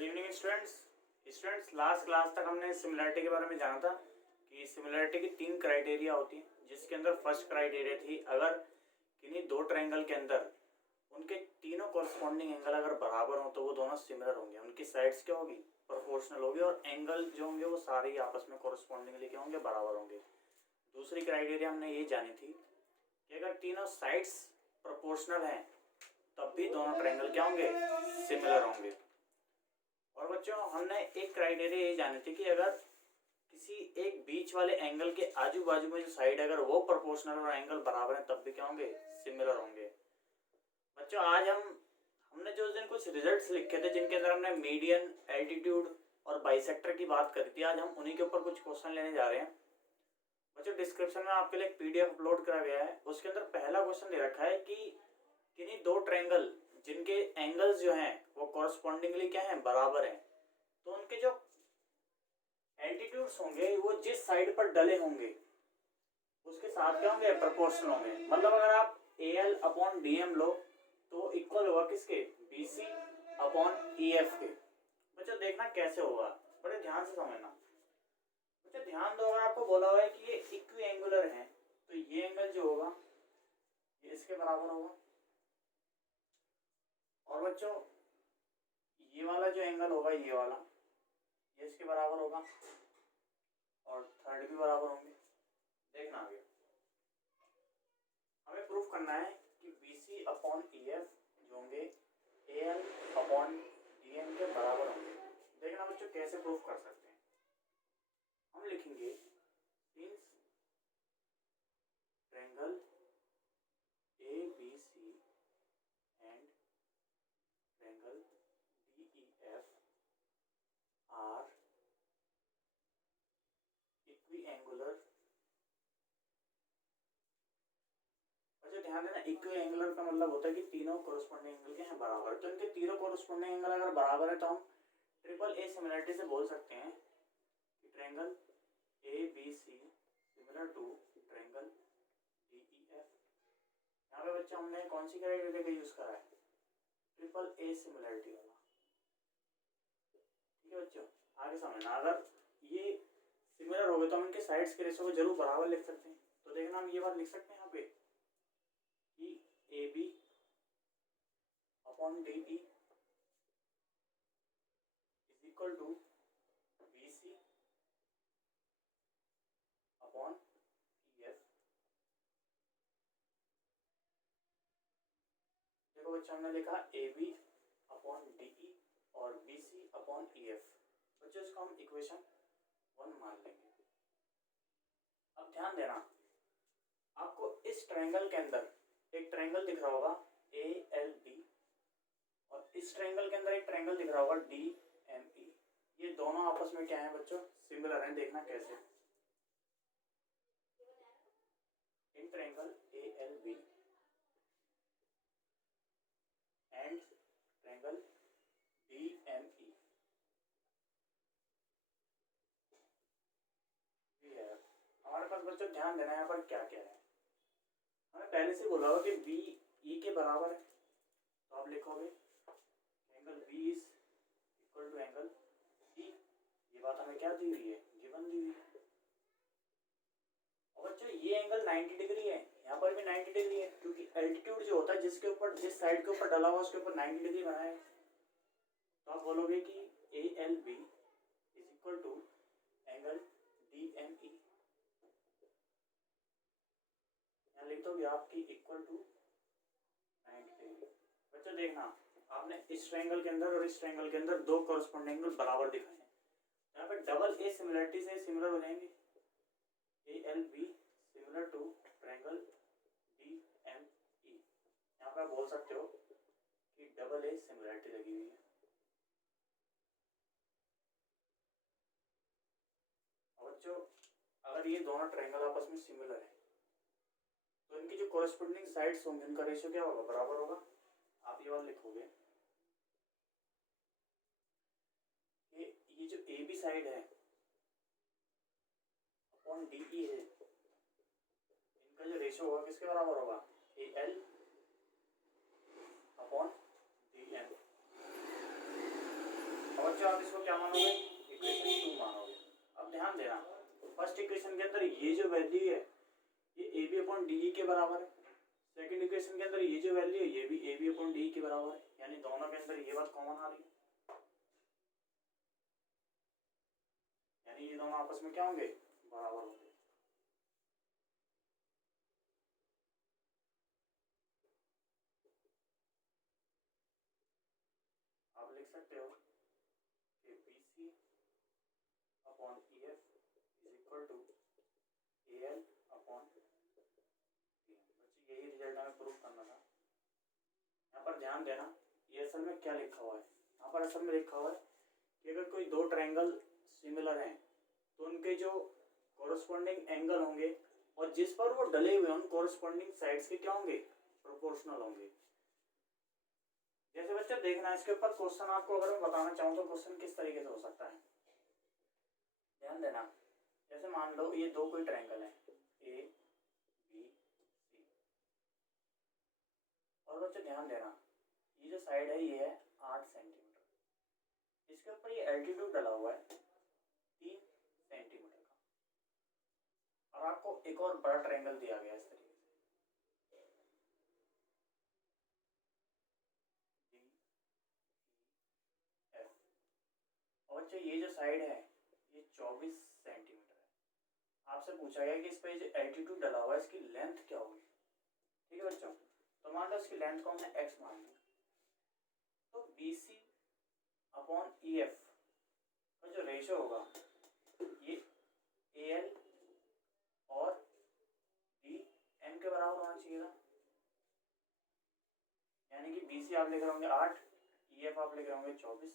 Good evening students last class तक हमने similarity के बारे में जाना था कि सिमिलरिटी की तीन क्राइटेरिया होती हैं, जिसके अंदर फर्स्ट क्राइटेरिया थी अगर किन्हीं दो ट्रायंगल के अंदर उनके तीनों कॉरस्पॉन्डिंग एंगल अगर बराबर हो तो वो दोनों सिमिलर होंगे, उनकी साइड्स क्या होगी, प्रोपोर्शनल होगी और एंगल जो होंगे वो सारे ही आपस में कॉरस्पॉन्डिंगली क्या होंगे, बराबर होंगे। दूसरी क्राइटेरिया हमने ये जानी थी कि अगर तीनों साइड्स प्रोपोर्शनल हैं तब भी दोनों ट्रायंगल क्या होंगे, सिमिलर होंगे। और बच्चों हमने एक क्राइटेरिया ये जानी थी कि अगर किसी एक बीच वाले एंगल के आजू बाजू में जो साइड अगर वो प्रोपोर्शनल और एंगल बराबर है तब भी क्या होंगे, सिमिलर होंगे। बच्चों आज हमने जो उस दिन कुछ रिजल्ट्स लिखे थे जिनके अंदर हमने मीडियन, एल्टीट्यूड और बाइसेक्टर की बात करी थी, आज हम उन्हीं के ऊपर कुछ क्वेश्चन लेने जा रहे हैं। बच्चों डिस्क्रिप्शन में आपके लिए एक पीडीएफ अपलोड करा गया है, उसके अंदर पहला क्वेश्चन दे रखा है कि किन्हीं दो ट्रायंगल जिनके एंगल्स जो हैं वो कॉरस्पॉन्डिंगली क्या हैं, बराबर हैं, तो उनके जो एल्टीट्यूड्स होंगे वो जिस साइड पर डले होंगे उसके साथ क्या होंगे, प्रोपोर्शनल होंगे। मतलब अगर आप AL अपॉन DM लो तो इक्वल होगा किसके, BC अपॉन EF के। बच्चों देखना कैसे होगा, बड़े ध्यान से समझना। बच्चों ध्यान दो, अगर आपको बोला हुआ है कि ये इक्वी एंगुलर है तो ये एंगल जो होगा ये इसके बराबर होगा, और बच्चों ये वाला जो एंगल होगा ये वाला ये इसके बराबर होगा, और थर्ड भी बराबर होंगे। देखना आगे हमें प्रूफ करना है कि BC अपॉन EF जो होंगे AL अपॉन DM के बराबर होंगे। देखना बच्चों कैसे प्रूफ कर सकते हैं। हम लिखेंगे since triangle ABC and triangle DEF are equiangular. अच्छा ध्यान देना, इक्वी एंगुलर का मतलब होता है कि तीनों कोरस्पॉन्डिंग एंगल के हैं बराबर। तो इनके तीनों कोरस्पॉन्डिंग एंगल अगर बराबर है तो हम ट्रिपल ए सिमिलरिटी से बोल सकते हैं कि triangle ABC similar to triangle DEF। यहाँ पे बच्चा हमने कौन सी क्राइटेरिया का यूज करा है, ट्रिपल ए सिमिलरिटी वाला। ठीक है बच्चों, आगे समझना। अगर ये सिमिलर हो गए तो हम इनके साइड्स के रेशो को जरूर बराबर लिख सकते हैं। तो देखना हम ये बात लिख सकते हैं यहाँ पे कि AB upon DE is equal to BC upon EF। देखो बच्चों हमने लिखा AB अपॉन DE और BC अपॉन EF। बच्चों इसको हम इक्वेशन 1 मान लेंगे। अब ध्यान देना, आपको इस ट्रायंगल के अंदर एक ट्रायंगल दिख रहा होगा ALB और इस ट्रायंगल के अंदर एक ट्रायंगल दिख रहा होगा DME। ये दोनों आपस में क्या है बच्चों, सिमिलर हैं। देखना कैसे, in triangle ALB and triangle DME हमारे पास बच्चों ध्यान देना है यहाँ पर क्या क्या है। हमें पहले से बोला होगा कि BE के बराबर है, तो आप लिखोगे angle B is equal to angle E। ये बात हमें क्या दी हुई है, गिवन दी हुई है। और बच्चों ये एंगल 90 डिग्री है, यहाँ पर भी 90 डिग्री है, क्योंकि एल्टीट्यूड जो होता है जिसके ऊपर, जिस साइड के ऊपर डला हुआ उसके ऊपर 90 डिग्री बना है। तो आप बोलोगे कि ALB is equal to angle DME। यहाँ लिख दोगे आपकी इक्वल टू 90 डिग्री। बच्चों देखना, आपने इस ट्रायंगल के अंदर और इस ट्रायंगल के अंदर दो कॉरस्पॉन्डिंग एंगल बराबर दिखाए हैं। यहाँ पे डबल ए सिमिलरिटी से सिमिलर हो जाएंगे। ALB similar to triangle DME। यहाँ पे आप बोल सकते हो कि डबल ए सिमिलरिटी लगी हुई है। और बच्चों अगर ये दोनों ट्रायंगल आपस में सिमिलर है तो इनकी जो कॉरस्पॉन्डिंग साइड्स होंगे उनका रेशियो क्या होगा, बराबर होगा। आप ये वाला लिखोगे कि ये जो AB साइड है अपॉन DE है, इनका जो रेशियो होगा किसके बराबर होगा, AL अपॉन DM। और बच्चों आप इसको क्या मानोगे, इक्वेशन 2 मानोगे। अब ध्यान देना, फर्स्ट इक्वेशन के अंदर ये जो वैल्यू है ये ए बी अपॉन डी के बराबर है, सेकंड इक्वेशन के अंदर ये जो वैल्यू है ये भी ए बी अपॉन डी के बराबर है, यानी दोनों के अंदर ये बात कॉमन आ रही है, यानी ये दोनों आपस में क्या होंगे, बराबर होंगे। आप लिख सकते हो कि B C upon E F is equal to A L upon D M. बच्चे यही रिजल्ट हमें प्रूव करना था। यहाँ पर ध्यान देना, ये असल में क्या लिखा हुआ है, यहाँ पर असल में लिखा हुआ है कि अगर कोई दो ट्रायंगल सिमिलर हैं तो उनके जो कॉरस्पॉन्डिंग एंगल होंगे और जिस पर वो डले हुए उन कॉरस्पॉन्डिंग साइड्स के क्या होंगे, प्रोपोर्शनल होंगे। जैसे बच्चे देखना इसके ऊपर क्वेश्चन आपको अगर मैं बताना चाहूँ तो क्वेश्चन किस तरीके से हो सकता है, ध्यान देना। जैसे मान लो ये दो कोई ट्रायंगल है ए बी सी, और बच्चे ध्यान देना ये जो साइड है ये है 8 सेंटीमीटर, इसके ऊपर ये एल्टीट्यूड डला हुआ है 3 सेंटीमीटर का, और आपको एक और बड़ा ट्रायंगल दिया गया इस तरीके से डी एफ, और बच्चे ये जो साइड है ये 24 सेंटीमीटर है। आपसे पूछा गया कि इस पे जो एल्टीट्यूड डला हुआ है इसकी लेंथ क्या होगी, ठीक है बच्चों। तो मान लो इसकी लेंथ को हमने x मान ली, तो B C upon E F का जो रेशो होगा ये ए एल और डी एम के बराबर होना चाहिए था, यानी कि बी सी आप लिख रहे होंगे 8, ई एफ आप लिख रहे होंगे 24,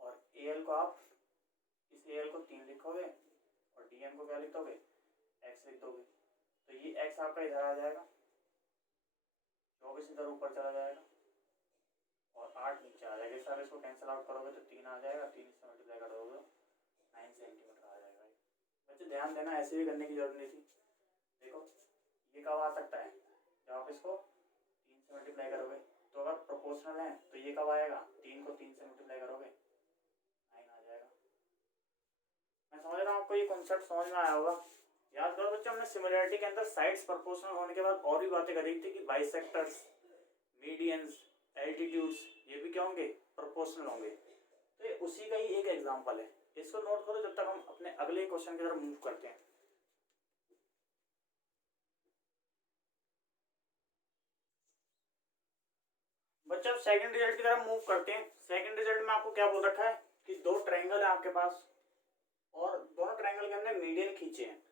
और ए एल को आप इस ए एल को 3 लिखोगे और डी एम को क्या लिख दोगे, x लिख दोगे। तो ये x आपका इधर आ जाएगा, 24 इधर ऊपर चला जाएगा और 8 नीचे आ जाएगा। सर इसको कैंसिल आउट करोगे तो 3 आ जाएगा, 3 से मल्टीप्लाई कर दोगे 9 सेंटीमीटर आ जाएगा। बच्चे ध्यान देना, ऐसे भी करने की जरूरत नहीं थी। देखो ये कब आ सकता है, जब आप इसको 3 से मल्टीप्लाई करोगे, तो अगर प्रोपोर्शनल है तो ये कब आएगा, 3 को 3 से मल्टीप्लाई करोगे 9 आ जाएगा। मैं समझ रहा हूँ आपको ये कॉन्सेप्ट समझ में आया होगा। याद करो बच्चों, हमने सिमिलरिटी के अंदर साइड्स प्रोपोर्शनल होने के बाद और भी बातें करी थी कि बाइसेक्टर्स, मीडियंस, एल्टीट्यूड्स ये भी क्या होंगे, प्रोपोर्शनल होंगे। तो ये उसी का ही एक एग्जांपल है, इसको नोट करो जब तक हम अपने अगले क्वेश्चन की तरफ मूव करते हैं। बच्चों सेकंड रिजल्ट की तरफ मूव करते हैं। सेकंड रिजल्ट में आपको क्या बोल रखा है कि दो ट्रायंगल है आपके पास और दोनों ट्रायंगल के अंदर मीडियन खींचे हैं।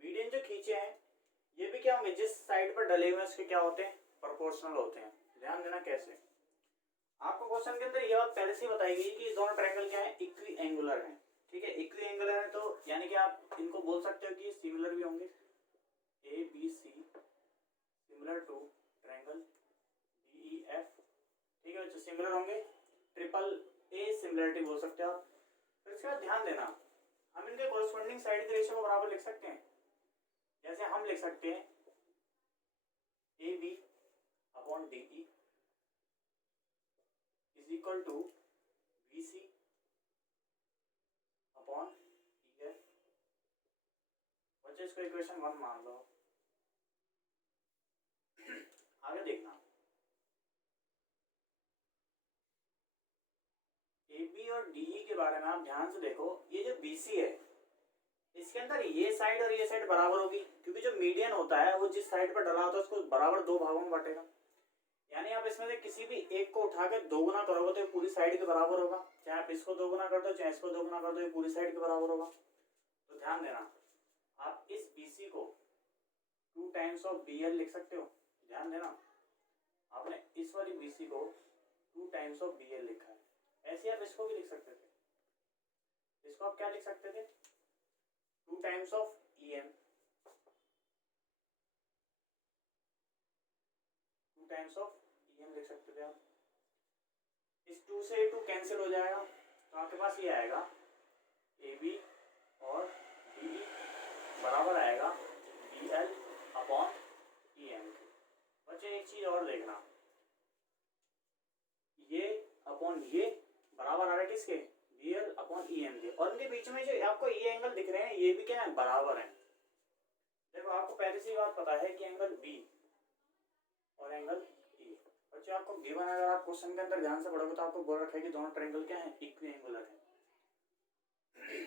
मीडियन जो खींचे हैं ये भी क्या होंगे, जिस साइड पर डले हुए हैं उसके क्या होते हैं, प्रोपोर्शनल होते हैं। ध्यान देना कैसे, आपको क्वेश्चन के अंदर ये बात पहले से बताई गई कि दोनों ट्रायंगल क्या है, इक्वी एंगुलर है, ठीक है। इक्वी एंगुलर है तो यानी कि आप इनको बोल सकते हो कि सिमिलर भी होंगे, A B C similar to triangle D E F, ठीक है, जो सिमिलर होंगे। ट्रिपल ए सिमिलरिटी बोल सकते हो आप। फिर इसके बाद ध्यान देना, हम इनके कॉरस्पॉन्डिंग साइड के रेशियो को बराबर लिख सकते हैं। जैसे हम लिख सकते हैं A B upon D E is equal to B C upon E F. बच्चे इसको इक्वेशन 1 मान लो। आगे देखना, ए बी और डी ई के बारे में आप ध्यान से देखो। ये जो बी सी है इसके अंदर ये साइड और ये साइड बराबर होगी, क्योंकि जो मीडियन होता है वो जिस साइड पर डला होता है उसको बराबर दो भागों में बांटेगा। यानी आप इसमें से किसी भी एक को उठा के दोगुना करोगे तो ये पूरी साइड के बराबर होगा, चाहे आप इसको दोगुना कर दो चाहे इसको दोगुना कर दो, ये पूरी साइड के बराबर होगा। तो ध्यान देना, आप इस BC को 2 टाइम्स ऑफ BL लिख सकते हो। ध्यान देना, आपने इस वाली BC को 2 टाइम्स ऑफ BL लिखा है, ऐसे आप इसको भी लिख सकते थे। इसको आप क्या लिख सकते थे, 2 times of EM, 2 times of EM लिख सकते थे आप। इस 2 से 2 कैंसिल हो जाएगा तो आपके पास ये आएगा AB और DE बराबर आएगा BL अपॉन EM। बच्चे एक चीज और देखना, ये अपॉन ये बराबर आ रहा है किसके, B L upon E M के, और इनके बीच में जो आपको ये एंगल दिख रहे हैं ये भी क्या है, बराबर है। देखो आपको पहले से ही बात पता है कि एंगल बी और एंगल ई, बच्चों आपको गिवन अगर आप क्वेश्चन के अंदर ध्यान से पढ़ोगे तो आपको बोल रखा है कि दोनों ट्रायंगल क्या है, इक्वी एंगुलर है।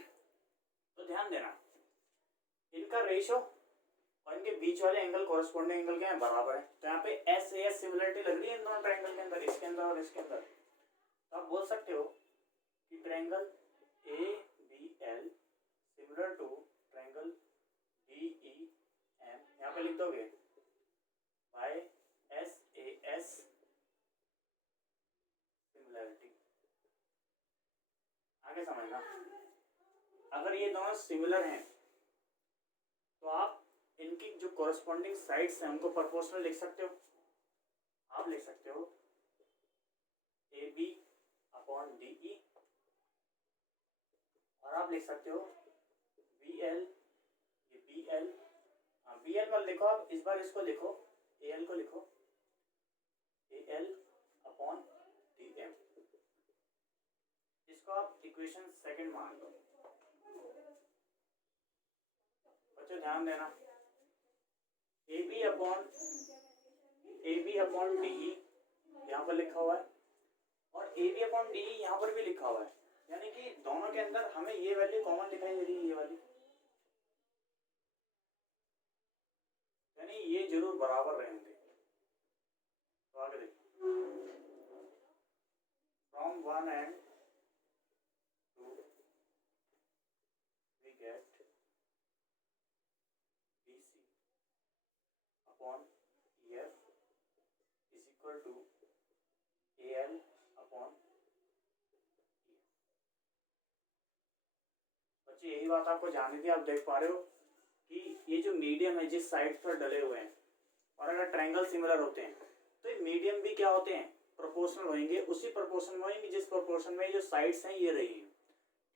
तो ध्यान देना इनका रेशो और इनके बीच वाले एंगल कॉरेस्पॉन्डिंग एंगल क्या है, बराबर है। तो यहाँ पे एस एस सिमिलरिटी लग रही है इन दोनों ट्रायंगल के अंदर, इसके अंदर और इसके अंदर। तो आप बोल सकते हो कि triangle A B L similar to triangle B E M, यहाँ पे लिख दोगे by S A S similarity. आगे समझना, अगर ये दोनों सिमिलर हैं तो आप इनकी जो कॉरेस्पॉन्डिंग साइड्स हैं उनको प्रोपोर्शनल लिख सकते हो। आप लिख सकते हो A B upon D E, और आप लिख सकते हो बी एल, ये बी एल, बी एल पर लिखो आप, इस बार इसको लिखो ए एल को लिखो A L upon D M, इसको आप इक्वेशन सेकंड मान लो। बच्चों ध्यान देना, A B upon D E यहाँ पर लिखा हुआ है और A B upon D E यहाँ पर भी लिखा हुआ है, यानी कि दोनों के अंदर हमें ये वैल्यू कॉमन दिखाई दे रही है, ये वाली, यानी ये जरूर बराबर रहेंगे। तो आगे देखिए, from one and two we get B C upon E F is equal to A L upon, बच्चे यही बात आपको जाननी थी। आप देख पा रहे हो कि ये जो मीडियम है जिस साइड पर डले हुए हैं, और अगर ट्रायंगल सिमिलर होते हैं तो ये मीडियम भी क्या होते हैं, प्रोपोर्शनल होंगे, उसी प्रोपोर्शन में होंगे जिस प्रोपोर्शन में जो साइड्स हैं ये रही हैं।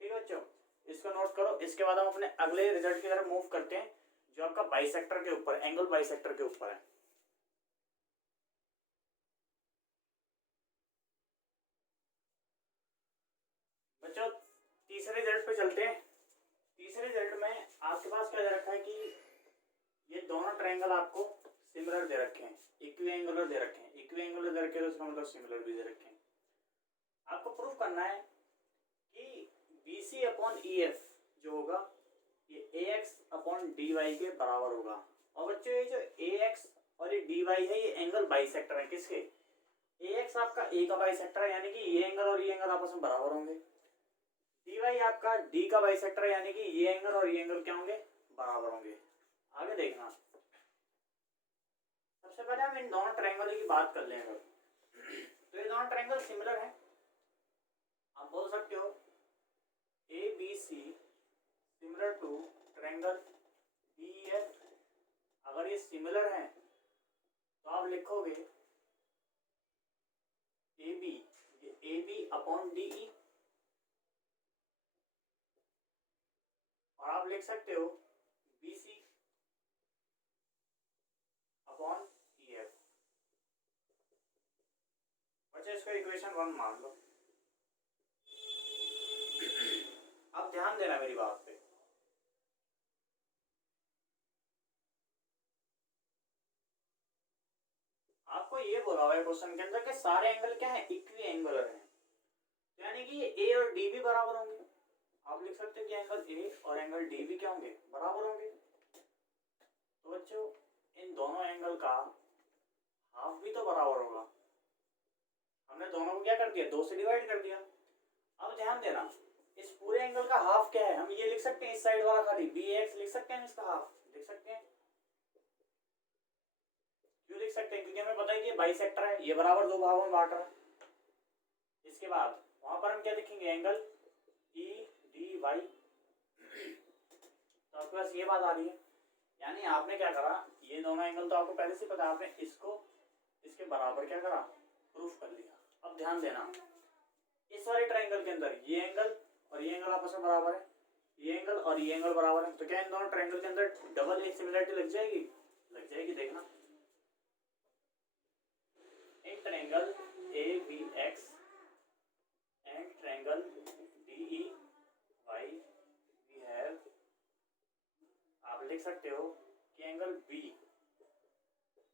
ठीक है बच्चों, इसको नोट करो। इसके बाद हम अपने अगले रिजल्ट की तरफ मूव करते हैं जो आपका बाइसेक्टर के ऊपर, एंगल बाइसेक्टर के ऊपर है। बच्चों तीसरे रिजल्ट पे चलते हैं। तीसरे रिजल्ट में आपके पास क्या दे रखा है कि ये दोनों ट्रायंगल आपको सिमिलर दे रखे हैं, इक्वी एंगुलर दे रखे हैं। इक्वी एंगुलर दे रखे हैं तो इसका मतलब सिमिलर भी दे रखे हैं। आपको प्रूफ करना है कि B C upon E F जो होगा ये A X upon D Y के बराबर होगा। और बच्चों ये जो ए एक्स और ये डी वाई है ये एंगल बाइसेक्टर है किसके, ए एक्स आपका ए का बाइसेक्टर है, यानी कि ये एंगल और ये एंगल आपस में बराबर होंगे। डी वाई आपका डी का बाइसेक्टर है, यानी कि ये एंगल और ये एंगल क्या होंगे, बराबर होंगे। आगे देखना, सबसे पहले हम इन दोनों ट्रायंगल की बात कर लेंगे। तो ये दोनों ट्रायंगल सिमिलर हैं। आप बोल सकते हो A B C similar to triangle D F. अगर ये सिमिलर हैं तो आप लिखोगे A B upon D E, और आप लिख सकते हो B C upon E F. बच्चे इसको इक्वेशन 1 मान लो। अब ध्यान देना मेरी बात पे, आपको ये बोला हुआ है क्वेश्चन के अंदर कि सारे एंगल क्या है, इक्वी एंगुलर हैं, यानी कि ए और डी भी बराबर होंगे। आप लिख सकते हैं कि एंगल ए और एंगल डी भी क्या होंगे, बराबर होंगे। तो बच्चों इन दोनों एंगल का हाफ भी तो बराबर होगा। हमने दोनों को क्या कर दिया, 2 से डिवाइड कर दिया। अब ध्यान देना, इस पूरे एंगल का हाफ क्या है, हम ये लिख सकते हैं, इस साइड वाला खाली बी एक्स लिख सकते हैं, इसका हाफ लिख सकते हैं। क्यों लिख सकते हैं, क्योंकि हमें पता है कि बाइसेक्टर है, ये बराबर 2 भागों में बांट रहा है। इसके बाद वहां पर हम क्या लिखेंगे, एंगल ई डी वाई। तो आपके पास ये बात आ रही है, यानी आपने क्या करा, ये दोनों एंगल तो आपको पहले से पता है, आपने इसको इसके बराबर क्या करा, प्रूफ कर लिया। अब ध्यान देना, इस वाले ट्रायंगल के अंदर ये एंगल और ये एंगल आपस में बराबर है, ये एंगल और ये एंगल बराबर है, तो क्या इन दोनों ट्रायंगल के अंदर डबल एक सिमिलरिटी लग जाएगी, लग जाएगी। देखना, in triangle A B X and angle B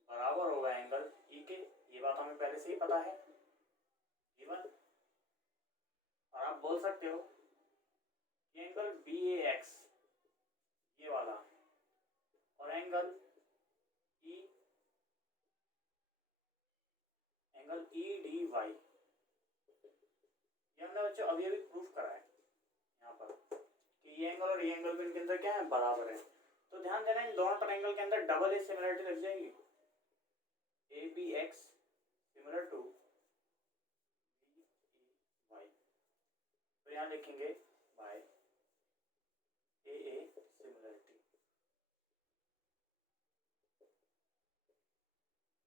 बराबर होगा एंगल ई के, ये बात हमें पहले से ही पता है गिवन। और आप बोल सकते हो कि एंगल बी ए एक्स ये वाला और एंगल ई डी वाई, ये हमने बच्चों अभी अभी प्रूफ करा है यहाँ पर कि ये एंगल और ये एंगल इनके अंदर क्या है, बराबर है। तो ध्यान देना इन दोनों ट्रायंगल के अंदर डबल ए सिमिलरिटी लग जाएगी, A B X similar to B E Y. तो यहाँ लिखेंगे by A similarity,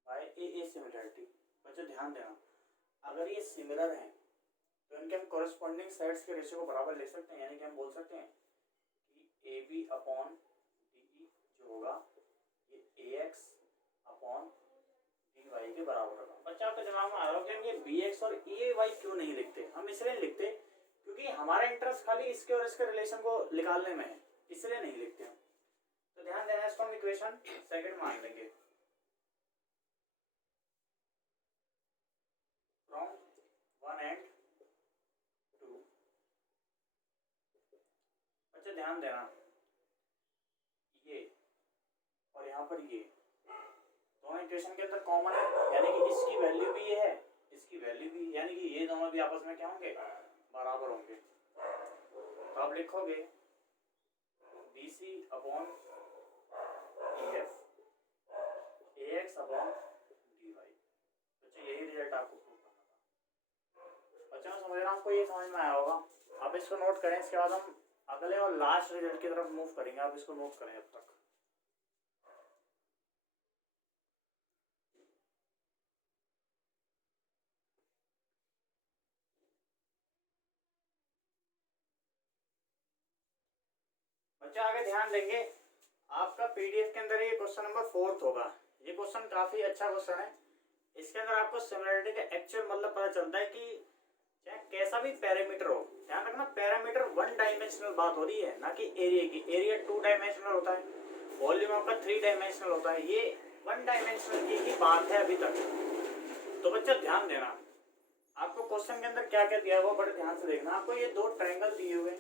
by A similarity. बच्चों ध्यान देना अगर ये सिमिलर हैं तो इनके हम कॉरेस्पॉन्डिंग साइड्स के रेशियो को बराबर ले सकते हैं, यानी कि हम बोल सकते हैं कि A B upon D E जो होगा ये A X upon D Y के बराबर होगा। बच्चा आपके दिमाग में आ रहा होगा कि ये बी एक्स और ए वाई क्यों नहीं लिखते, हम इसलिए नहीं लिखते क्योंकि हमारा इंटरेस्ट खाली इसके और इसके रिलेशन को निकालने में है, इसलिए नहीं लिखते हम। तो ध्यान देना इसको हम इक्वेशन सेकंड मान लेंगे, फ्रॉम वन एंड टू। बच्चा ध्यान देना ये और यहाँ पर ये दोनों इक्वेशन के अंदर कॉमन है, यानी कि इसकी वैल्यू भी ये है, इसकी वैल्यू भी, यानी कि ये दोनों भी आपस में क्या होंगे, बराबर होंगे। तो आप लिखोगे B C upon D F A X upon D Y. बच्चों यही रिजल्ट आपको प्रूव करना था। बच्चों समझ रहा हूँ, आपको ये समझ में आया होगा। आप इसको नोट करें, इसके बाद हम अगले और लास्ट रिजल्ट की तरफ मूव करेंगे, आप इसको नोट करें अब तक। बच्चों आगे ध्यान देंगे, आपका पीडीएफ के अंदर ये क्वेश्चन नंबर 4 होगा। ये क्वेश्चन काफी अच्छा क्वेश्चन है, इसके अंदर आपको सिमिलरिटी का एक्चुअल मतलब पता चलता है कि चाहे कैसा भी पैरामीटर हो। ध्यान रखना पैरामीटर वन डायमेंशनल बात हो रही है, ना कि एरिया की। एरिया 2 डायमेंशनल होता है, वॉल्यूम आपका 3 डायमेंशनल होता है, ये 1 डायमेंशनल की ही बात है अभी तक। तो बच्चा ध्यान देना आपको क्वेश्चन के अंदर क्या क्या दिया है वो बड़े ध्यान से देखना। आपको ये 2 ट्रायंगल दिए हुए,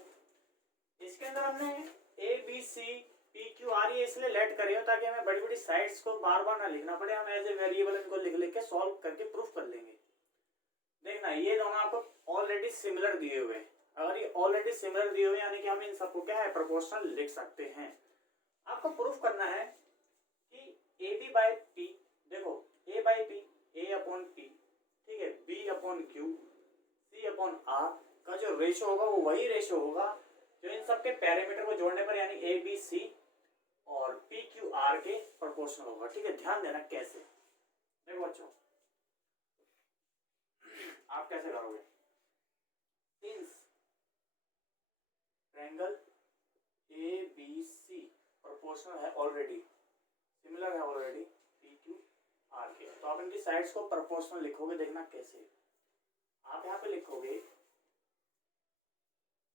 इसके अंदर हमने A B C P Q R ये इसलिए लेट करी हो ताकि हमें बड़ी बड़ी साइड्स को बार बार ना लिखना पड़े, हम एज ए वेरिएबल इनको लिख लिख के सॉल्व करके प्रूफ कर लेंगे। देखना ये दोनों आपको ऑलरेडी सिमिलर दिए हुए हैं, अगर ये ऑलरेडी सिमिलर दिए हुए यानी कि हम इन सबको क्या है, प्रोपोर्शनल लिख सकते हैं। आपको प्रूफ करना है कि ए बी बाई पी, देखो A by P A upon P, ठीक है, B upon Q C upon R का जो रेशो होगा वो वही रेशो होगा जो इन सबके पैरामीटर को जोड़ने पर यानी ए बी सी और पी क्यू आर के प्रोपोर्शनल होगा। ठीक है, ध्यान देना कैसे। देखो बच्चों आप कैसे करोगे, since triangle A B C proportional है ऑलरेडी, सिमिलर है ऑलरेडी पी क्यू आर के, तो आप इनकी साइड्स को प्रोपोर्शनल लिखोगे। देखना कैसे, आप यहाँ पे लिखोगे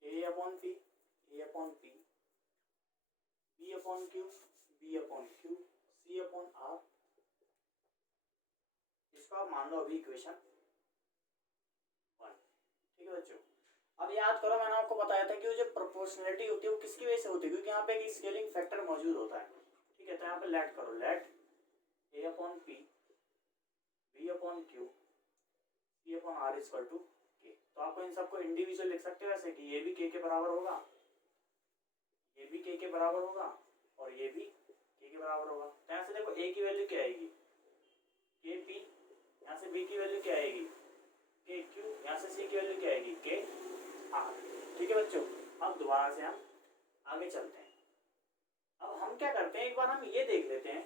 A upon P A upon P B upon Q B upon Q C upon R, इसको आप मान लो अभी इक्वेशन 1। ठीक है बच्चों, अब याद करो मैंने आपको बताया था कि वो जो प्रोपोर्शनलिटी होती है वो किसकी वजह से होती है, क्योंकि यहाँ पे एक स्केलिंग फैक्टर मौजूद होता है। ठीक है, तो यहाँ पे लेट करो, let A upon P B upon Q C upon R equal to K. तो आपको इन सबको इंडिविजुअल लिख सकते हो ऐसे कि ये भी के बराबर होगा, ये भी के बराबर होगा और ये भी के बराबर होगा। तो यहाँ से देखो ए की वैल्यू क्या आएगी, के पी, यहाँ से बी की वैल्यू क्या आएगी, के क्यू, यहाँ से सी की वैल्यू क्या आएगी, के आर। ठीक है बच्चों, अब दोबारा से हम आगे चलते हैं। अब हम क्या करते हैं, एक बार हम ये देख लेते हैं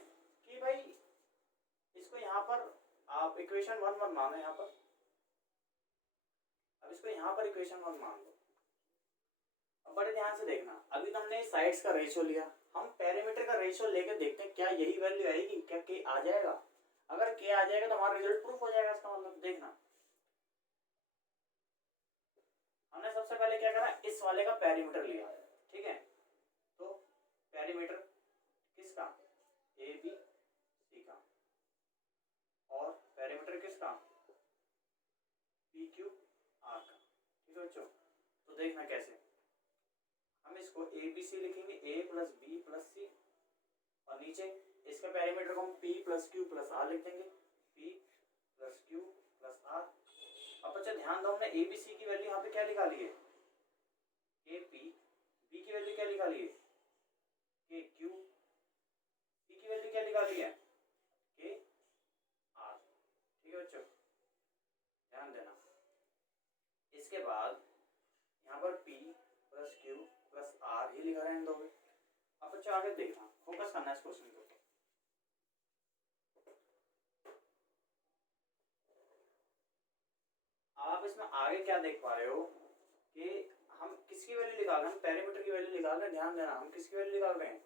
कि भाई इसको यहाँ पर आप इक्वेशन 1 मत मानो यहाँ पर, अब इसको यहाँ पर इक्वेशन 1 मान लो। अब बड़े ध्यान से देखना, अभी तो हमने साइड्स का रेशियो लिया, हम पैरामीटर का रेशियो लेकर देखते हैं क्या यही वैल्यू आएगी, क्या के आ जाएगा। अगर के आ जाएगा तो हमारा रिजल्ट प्रूफ हो जाएगा। इसका मतलब देखना हमने सबसे पहले क्या करा, इस वाले का पैरामीटर लिया। ठीक है, तो पैरामीटर किसका, ए बी सी का, और पेरीमीटर किसका, पी क्यू आर का। ठीक है बच्चों, तो देखना कैसे हम इसको ए बी सी लिखेंगे, A plus B plus C, और नीचे इसका पेरीमीटर को हम P plus Q plus R लिख देंगे, P plus Q plus R. अब बच्चा ध्यान दो, हमने ए बी सी की वैल्यू यहाँ पे क्या निकाली है, ए पी, बी की वैल्यू क्या निकाली है, के क्यू, सी की वैल्यू क्या निकाली है, के आर। ठीक है बच्चों, ध्यान देना। इसके बाद यहाँ पर P plus Q plus R ही लिखा रहने दोगे। अब बच्चों आगे देखना, फोकस करना इस क्वेश्चन को। आप इसमें आगे क्या देख पा रहे हो कि हम किसकी वैल्यू निकाल रहे हैं, हम पेरीमीटर की वैल्यू निकाल रहे हैं। ध्यान देना, हम किसकी वैल्यू निकाल रहे हैं,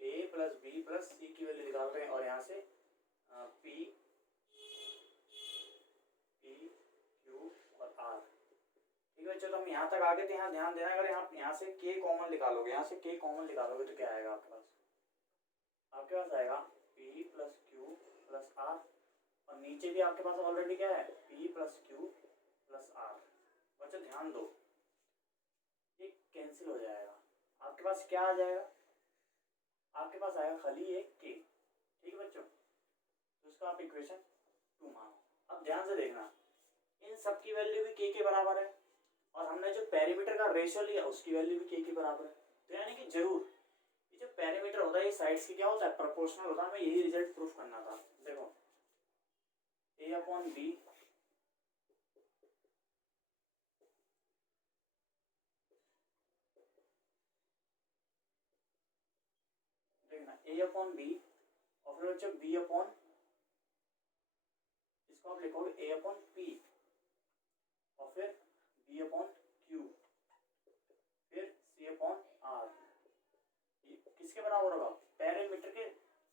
ए प्लस बी प्लस सी की वैल्यू निकाल रहे हैं, और यहाँ से पी क्यू और आर। ठीक है, चलो हम यहाँ तक आगे थे। यहाँ ध्यान देना, अगर यहाँ से के कॉमन निकालोगे, यहाँ से के कॉमन निकालोगे तो क्या आएगा आपके पास, आपके पास आएगा P plus Q plus R, और नीचे भी आपके पास ऑलरेडी क्या है, P plus Q plus R. बच्चों ध्यान दो, ये कैंसिल हो जाएगा, आपके पास क्या आ जाएगा, आपके पास आएगा खाली एक के। ठीक है बच्चों, तो इसका आप इक्वेशन 2 मानो। अब ध्यान से देखना, इन सब की वैल्यू भी के बराबर है, और हमने जो पेरीमीटर का रेशियो लिया उसकी वैल्यू भी के बराबर है। तो यानी कि जरूर ये जो पेरीमीटर होता है ये साइड्स की क्या होता है, प्रोपोर्शनल होता है। हमें यही रिजल्ट प्रूफ करना था। देखो ए अपॉन बी देखना, ए अपॉन बी, और फिर बच्चों बी अपॉन, इसको आप लिखोगे ए अपॉन पी, और फिर बी अपॉन क्यू, फिर सी अपॉन आर। किसके बराबर होगा, पेरीमीटर के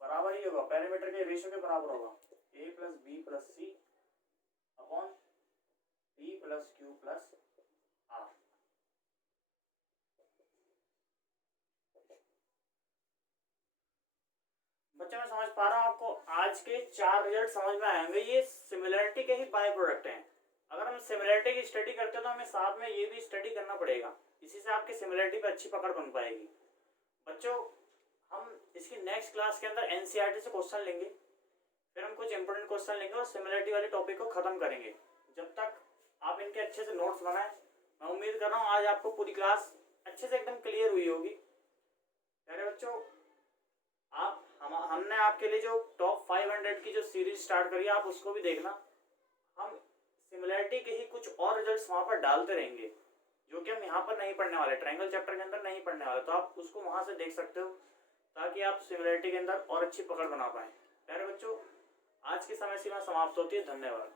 बराबर ही होगा, पेरीमीटर के रेशियो के बराबर होगा। A plus B plus C upon B plus Q plus R. बच्चे मैं समझ पा रहा हूँ आपको आज के 4 रिजल्ट समझ में आएंगे। ये सिमिलरिटी के ही बाय प्रोडक्ट हैं। अगर हम सिमिलरिटी की स्टडी करते हैं तो हमें साथ में ये भी स्टडी करना पड़ेगा, इसी से आपकी सिमिलरिटी पे अच्छी पकड़ बन पाएगी। बच्चों हम इसकी नेक्स्ट क्लास के अंदर एनसीईआरटी से क्वेश्चन लेंगे, फिर हम कुछ इंपोर्टेंट क्वेश्चन लेंगे और सिमिलरिटी वाले टॉपिक को खत्म करेंगे। जब तक आप इनके अच्छे से नोट्स बनाएं, मैं उम्मीद कर रहा हूँ आज आपको पूरी क्लास अच्छे से एकदम क्लियर हुई होगी। प्यारे बच्चों, आप हमने आपके लिए जो टॉप 500 की जो सीरीज स्टार्ट करी है आप उसको भी देखना। हम सिमिलरिटी के ही कुछ और रिजल्ट्स वहाँ पर डालते रहेंगे जो कि हम यहाँ पर नहीं पढ़ने वाले, ट्रायंगल चैप्टर के अंदर नहीं पढ़ने वाले, तो आप उसको वहाँ से देख सकते हो ताकि आप सिमिलरिटी के अंदर और अच्छी पकड़ बना पाएं। प्यारे बच्चों, आज की समय सीमा समाप्त होती है। धन्यवाद।